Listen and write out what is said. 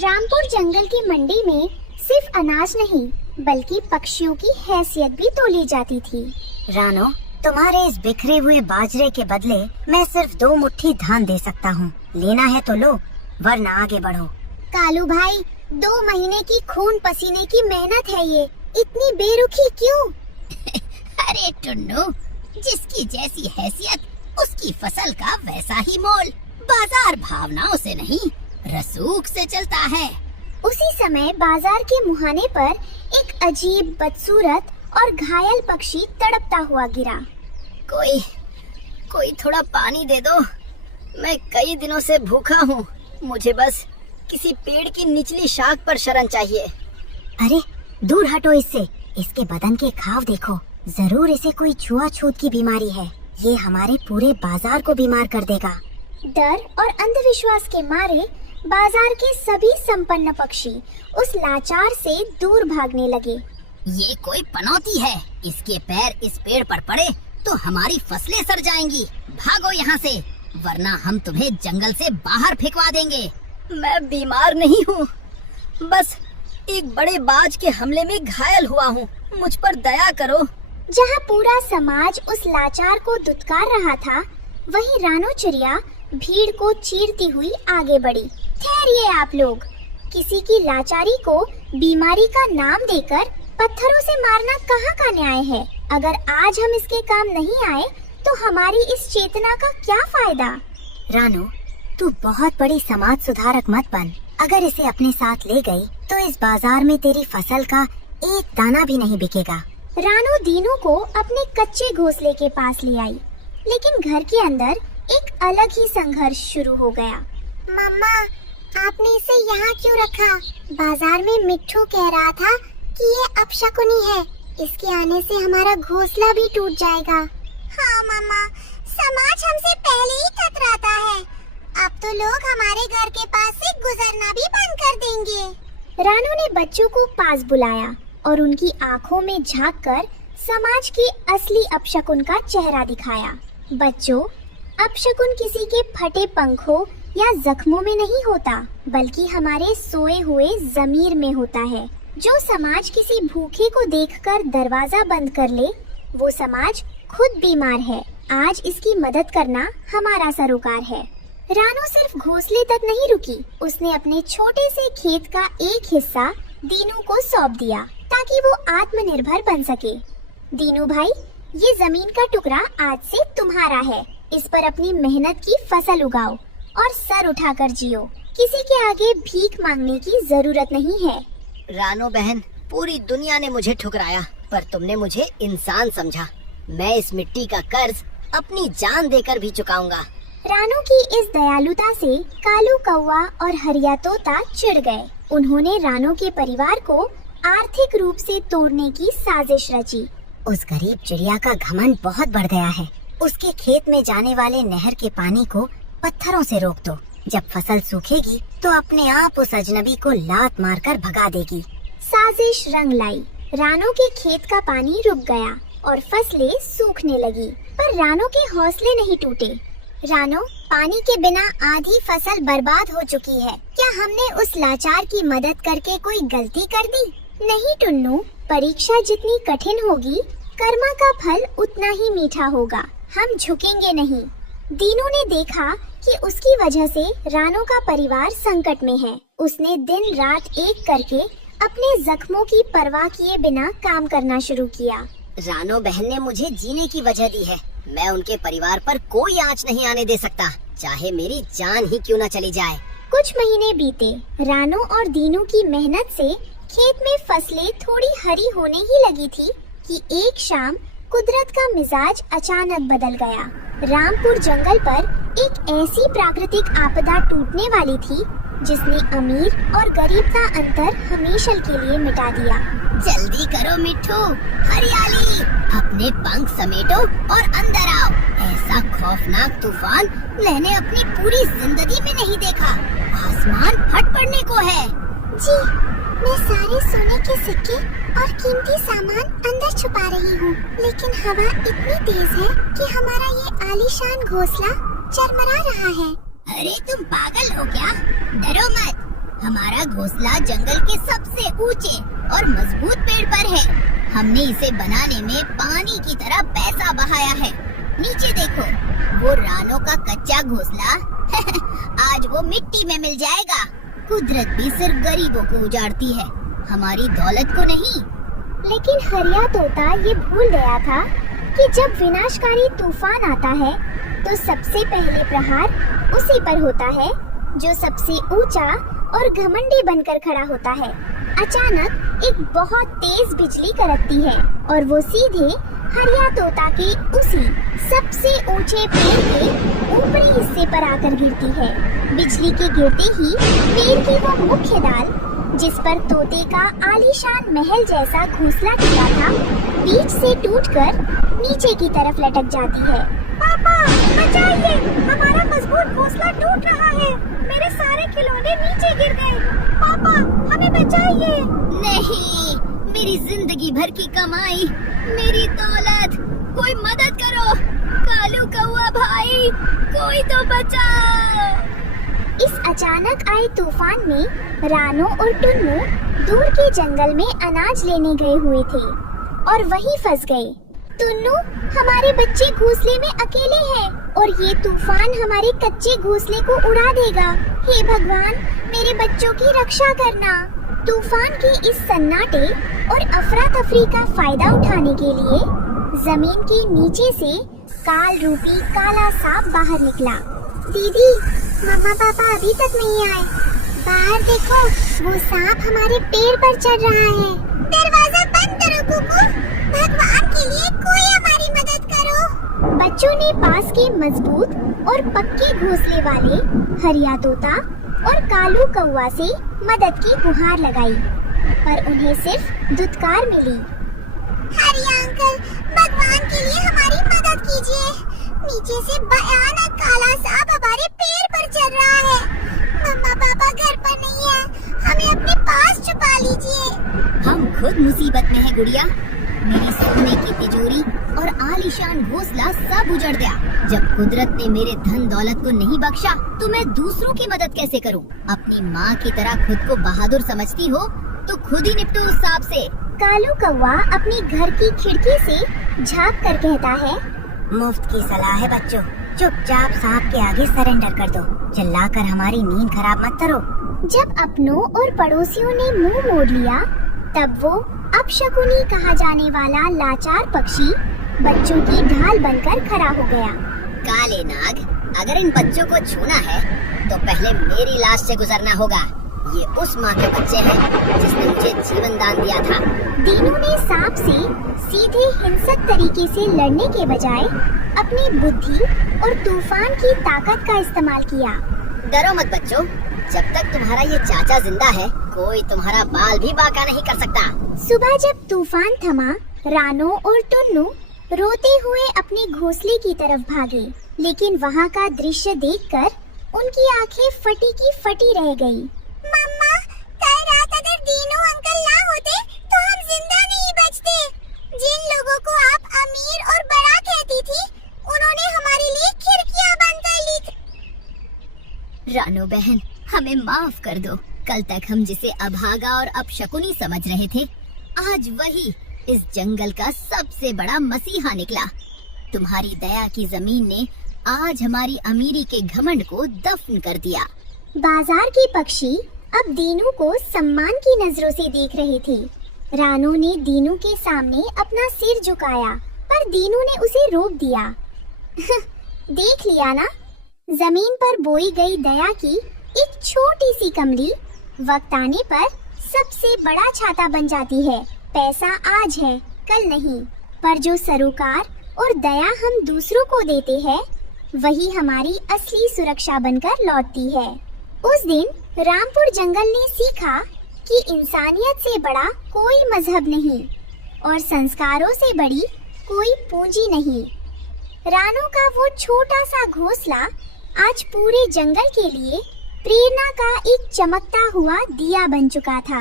रामपुर जंगल की मंडी में सिर्फ अनाज नहीं बल्कि पक्षियों की हैसियत भी तोली जाती थी। रानो, तुम्हारे इस बिखरे हुए बाजरे के बदले मैं सिर्फ 2 मुट्ठी धान दे सकता हूँ। लेना है तो लो, वरना आगे बढ़ो। कालू भाई, 2 महीने की खून पसीने की मेहनत है ये, इतनी बेरुखी क्यों? अरे टुन्नू, जिसकी जैसी हैसियत उसकी फसल का वैसा ही मोल। बाजार भावनाओं से नहीं, रसूख से चलता है। उसी समय बाजार के मुहाने पर एक अजीब, बदसूरत और घायल पक्षी तड़पता हुआ गिरा। कोई थोड़ा पानी दे दो, मैं कई दिनों से भूखा हूँ। मुझे बस किसी पेड़ की निचली शाख पर शरण चाहिए। अरे दूर हटो इससे, इसके बदन के घाव देखो, जरूर इसे कोई छुआछूत की बीमारी है। ये हमारे पूरे बाजार को बीमार कर देगा। डर और अंधविश्वास के मारे बाजार के सभी संपन्न पक्षी उस लाचार से दूर भागने लगे। ये कोई पनौती है, इसके पैर इस पेड़ पर पड़े तो हमारी फसलें सड़ जाएंगी। भागो यहाँ से, वरना हम तुम्हें जंगल से बाहर फेंकवा देंगे। मैं बीमार नहीं हूँ, बस एक बड़े बाज के हमले में घायल हुआ हूँ। मुझ पर दया करो। जहाँ पूरा समाज उस लाचार को दुत्कार रहा था, वहीं रानो चिड़िया भीड़ को चीरती हुई आगे बढ़ी। ठहरिए आप लोग, किसी की लाचारी को बीमारी का नाम देकर पत्थरों से मारना कहाँ का न्याय है? अगर आज हम इसके काम नहीं आए तो हमारी इस चेतना का क्या फायदा? रानो, तू बहुत बड़ी समाज सुधारक मत बन। अगर इसे अपने साथ ले गई तो इस बाजार में तेरी फसल का एक दाना भी नहीं बिकेगा। रानो दीनू को अपने कच्चे घोंसले के पास ले आई, लेकिन घर के अंदर एक अलग ही संघर्ष शुरू हो गया। मम्मा, आपने इसे यहाँ क्यों रखा? बाजार में मिट्ठू कह रहा था कि ये अपशकुनी है, इसके आने से हमारा घोंसला भी टूट जाएगा। हाँ मम्मा, समाज हमसे पहले ही कतराता है। अब तो लोग हमारे घर के पास से गुजरना भी बंद कर देंगे। रानू ने बच्चों को पास बुलाया और उनकी आँखों में झांककर समाज के असली अपशकुन का चेहरा दिखाया। बच्चों, अपशकुन किसी के फटे पंखों या जख्मों में नहीं होता, बल्कि हमारे सोए हुए ज़मीर में होता है। जो समाज किसी भूखे को देखकर दरवाजा बंद कर ले, वो समाज खुद बीमार है। आज इसकी मदद करना हमारा सरोकार है। रानो सिर्फ घोंसले तक नहीं रुकी, उसने अपने छोटे से खेत का एक हिस्सा दीनू को सौंप दिया ताकि वो आत्मनिर्भर बन सके। दीनू भाई, ये जमीन का टुकड़ा आज से तुम्हारा है। इस पर अपनी मेहनत की फसल उगाओ और सर उठाकर जियो। किसी के आगे भीख मांगने की जरूरत नहीं है। रानो बहन, पूरी दुनिया ने मुझे ठुकराया, पर तुमने मुझे इंसान समझा। मैं इस मिट्टी का कर्ज अपनी जान देकर भी चुकाऊंगा। रानो की इस दयालुता से कालू कौवा और हरिया तोता चिढ़ गए। उन्होंने रानो के परिवार को आर्थिक रूप से तोड़ने की साजिश रची। उस गरीब चिड़िया का घमंड बहुत बढ़ गया है। उसके खेत में जाने वाले नहर के पानी को पत्थरों से रोक दो। जब फसल सूखेगी तो अपने आप उस अजनबी को लात मारकर भगा देगी। साजिश रंग लाई। रानो के खेत का पानी रुक गया और फसलें सूखने लगी, पर रानो के हौसले नहीं टूटे। रानो, पानी के बिना आधी फसल बर्बाद हो चुकी है। क्या हमने उस लाचार की मदद करके कोई गलती कर दी? नहीं टुन्नू, परीक्षा जितनी कठिन होगी, कर्मा का फल उतना ही मीठा होगा। हम झुकेंगे नहीं। दीनू ने देखा कि उसकी वजह से रानो का परिवार संकट में है। उसने दिन रात एक करके अपने जख्मों की परवाह किए बिना काम करना शुरू किया। रानो बहन ने मुझे जीने की वजह दी है। मैं उनके परिवार पर कोई आंच नहीं आने दे सकता, चाहे मेरी जान ही क्यों न चली जाए। कुछ महीने बीते। रानो और दीनू की मेहनत से खेत में फसलें थोड़ी हरी होने ही लगी थी कि एक शाम कुदरत का मिजाज अचानक बदल गया। रामपुर जंगल पर एक ऐसी प्राकृतिक आपदा टूटने वाली थी जिसने अमीर और गरीब का अंतर हमेशा के लिए मिटा दिया। जल्दी करो मिट्ठू, हरियाली, अपने पंख समेटो और अंदर आओ। ऐसा खौफनाक तूफान मैंने अपनी पूरी जिंदगी में नहीं देखा। आसमान फट पड़ने को है। जी, मैं सारे सोने के सिक्के और कीमती सामान अंदर छुपा रही हूँ, लेकिन हवा इतनी तेज है कि हमारा ये आलीशान घोंसला चरमरा रहा है। अरे तुम पागल हो क्या? डरो मत, हमारा घोंसला जंगल के सबसे ऊंचे और मजबूत पेड़ पर है। हमने इसे बनाने में पानी की तरह पैसा बहाया है। नीचे देखो, वो रानो का कच्चा घोंसला आज वो मिट्टी में मिल जाएगा। कुदरत भी सिर्फ गरीबों को उजाड़ती है, हमारी दौलत को नहीं। लेकिन हरिया तोता ये भूल गया था कि जब विनाशकारी तूफान आता है तो सबसे पहले प्रहार उसी पर होता है जो सबसे ऊंचा और घमंडी बनकर खड़ा होता है। अचानक एक बहुत तेज बिजली कड़कती है और वो सीधे हरिया तोता के उसी सबसे ऊंचे पेड़ के ऊपरी हिस्से पर आकर गिरती है। बिजली के गिरते ही पेड़ की वो मुख्य डाल, जिस पर तोते का आलीशान महल जैसा घोंसला टिका था, बीच से टूटकर नीचे की तरफ लटक जाती है। पापा बचाइए, हमारा मजबूत घोंसला टूट रहा है। मेरे सारे खिलौने नीचे गिर गए। पापा हमें बचाइए। नहीं, मेरी जिंदगी भर की कमाई, मेरी दौलत, कोई मदद करो। कालू कौआ भाई, कोई तो बचाओ। इस अचानक आए तूफान में रानो और टुन्नू दूर के जंगल में अनाज लेने गए हुए थे और वहीं फंस गए। टुन्नू, हमारे बच्चे घोंसले में अकेले हैं और ये तूफान हमारे कच्चे घोंसले को उड़ा देगा। हे भगवान, मेरे बच्चों की रक्षा करना। तूफान के इस सन्नाटे और अफरा तफरी का फायदा उठाने के लिए जमीन के नीचे से काल रूपी काला सांप बाहर निकला। दीदी, मम्मा पापा अभी तक नहीं आए। बाहर देखो, वो सांप हमारे पेड़ पर चढ़ रहा है। दरवाजा बंद करो कुकू, भगवान के लिए कोई हमारी मदद करो। बच्चों ने पास के मजबूत और पक्के घोंसले वाले हरिया तोता और कालू कौवा से मदद की गुहार लगाई, पर उन्हें सिर्फ धुतकार मिली। हरिया अंकल, भगवान के लिए हमारी मदद कीजिए। नीचे से भयानक काला सांप हमारे पेड़ पर चढ़ रहा है। मम्मा पापा घर पर नहीं है, हमें अपने पास छुपा लीजिए। हम खुद मुसीबत में है गुड़िया। मेरी सोने की तिजोरी और आलीशान घोंसला सब उजड़ गया। जब कुदरत ने मेरे धन दौलत को नहीं बख्शा तो मैं दूसरों की मदद कैसे करूं? अपनी माँ की तरह खुद को बहादुर समझती हो तो खुद ही निपटो उस सांप से। कालू कौवा अपने घर की खिड़की से झांक कर कहता है, मुफ्त की सलाह है बच्चों, चुपचाप सांप के आगे सरेंडर कर दो। चिल्लाकर हमारी नींद खराब मत करो। जब अपनों और पड़ोसियों ने मुंह मोड़ लिया, तब वो अपशकुनी कहा जाने वाला लाचार पक्षी बच्चों की ढाल बनकर खड़ा हो गया। काले नाग, अगर इन बच्चों को छूना है तो पहले मेरी लाश से गुजरना होगा। ये उस माँ के बच्चे हैं जिसने मुझे जीवन दान दिया था। दीनू ने सांप से सीधे हिंसक तरीके से लड़ने के बजाय अपनी बुद्धि और तूफान की ताकत का इस्तेमाल किया। डरो मत बच्चों, जब तक तुम्हारा ये चाचा जिंदा है कोई तुम्हारा बाल भी बांका नहीं कर सकता। सुबह जब तूफान थमा, रानो और टुन्नू रोते हुए अपने घोंसले की तरफ भागे, लेकिन वहाँ का दृश्य देखकर उनकी आंखें फटी की फटी रह गयी। मम्मा, कल रात अगर दीनू अंकल ना होते तो हम जिंदा नहीं बचते। जिन लोगों को आप अमीर और बड़ा कहती थी, उन्होंने हमारे लिए खिड़कियाँ बंद कर ली थी। रानो बहन, हमें माफ कर दो। कल तक हम जिसे अभागा और अपशकुनी समझ रहे थे, आज वही इस जंगल का सबसे बड़ा मसीहा निकला। तुम्हारी दया की जमीन ने आज हमारी अमीरी के घमंड को दफन कर दिया। बाजार के पक्षी अब दीनू को सम्मान की नजरों से देख रहे थे। रानो ने दीनू के सामने अपना सिर झुकाया, पर दीनू ने उसे रोक दिया। देख लिया ना, जमीन पर बोई गई दया की एक छोटी सी कमली वक्त आने पर सबसे बड़ा छाता बन जाती है। पैसा आज है, कल नहीं, पर जो सरोकार और दया हम दूसरों को देते हैं, वही हमारी असली सुरक्षा बनकर लौटती है। उस दिन रामपुर जंगल ने सीखा कि इंसानियत से बड़ा कोई मजहब नहीं और संस्कारों से बड़ी कोई पूंजी नहीं। रानो का वो छोटा सा घोंसला आज पूरे जंगल के लिए प्रेरणा का एक चमकता हुआ दिया बन चुका था।